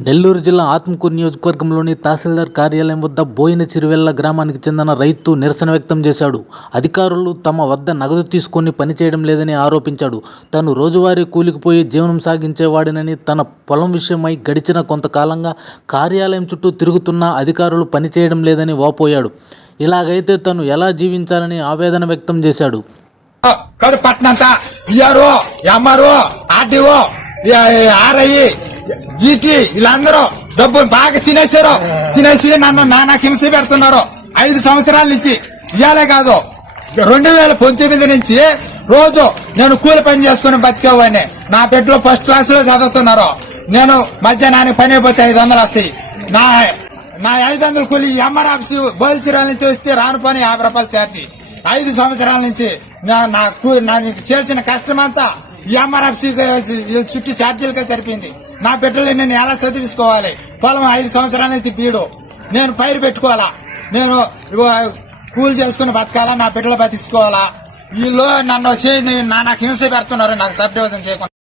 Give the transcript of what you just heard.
నెల్లూరు జిల్లా ఆత్మకూరు నియోజకవర్గంలోని తహసీల్దార్ కార్యాలయం వద్ద బోయిన చిరువెల్ల గ్రామానికి చెందిన రైతు నిరసన వ్యక్తం చేశాడు. అధికారులు తమ వద్ద నగదు తీసుకొని పనిచేయడం లేదని ఆరోపించాడు. తాను రోజువారీ కూలికిపోయి జీవనం సాగించేవాడినని తన పొలం విషయమై గడిచిన కొంతకాలంగా కార్యాలయం చుట్టూ తిరుగుతున్నా అధికారులు పనిచేయడం లేదని వాపోయాడు. ఇలాగైతే తను ఎలా జీవించాలని ఆవేదన వ్యక్తం చేశాడు. పట్నంతా. ఆర్డీఓ ఆర్ఐ జీటీ వీళ్ళందరూ డబ్బులు బాగా తినేశారు. తినేసి నన్ను నానా హింస పెడుతున్నారు. ఐదు సంవత్సరాల నుంచి ఇయాలే కాదు. రెండు వేల పంతొమ్మిది నుంచి రోజు నేను కూలి పని చేసుకుని బతికేవాడిని. నా బిడ్డలు ఫస్ట్ క్లాస్లో చదువుతున్నారు. నేను మధ్యాహ్నానికి పని అయిపోతే ఐదు వందలు వస్తాయి. నా నా ఐదు వందల కూలి ఎంఆర్ ఆఫీస్ బోల్చిరాల నుంచి వస్తే రాను పని యాభై రూపాయలు చేతి ఐదు సంవత్సరాల నుంచి నా- నాకు నాకు చేసిన కష్టం అంతా ఎంఆర్ఎఫ్సీ చుట్టూ ఛార్జీలకే సరిపోయింది. నా బిడ్డలు నేను ఎలా చదివించుకోవాలి? పొలం ఐదు సంవత్సరాల నుంచి బీడు. నేను పైరు పెట్టుకోవాలా? నేను కూలి చేసుకుని బతకాలా? నా బిడ్డలు బతికించుకోవాలా? వీళ్ళు నన్ను వచ్చి నా- నాకు హింస పెడుతున్నారు. నాకు సబ్ డివిజన్ చేయకుండా.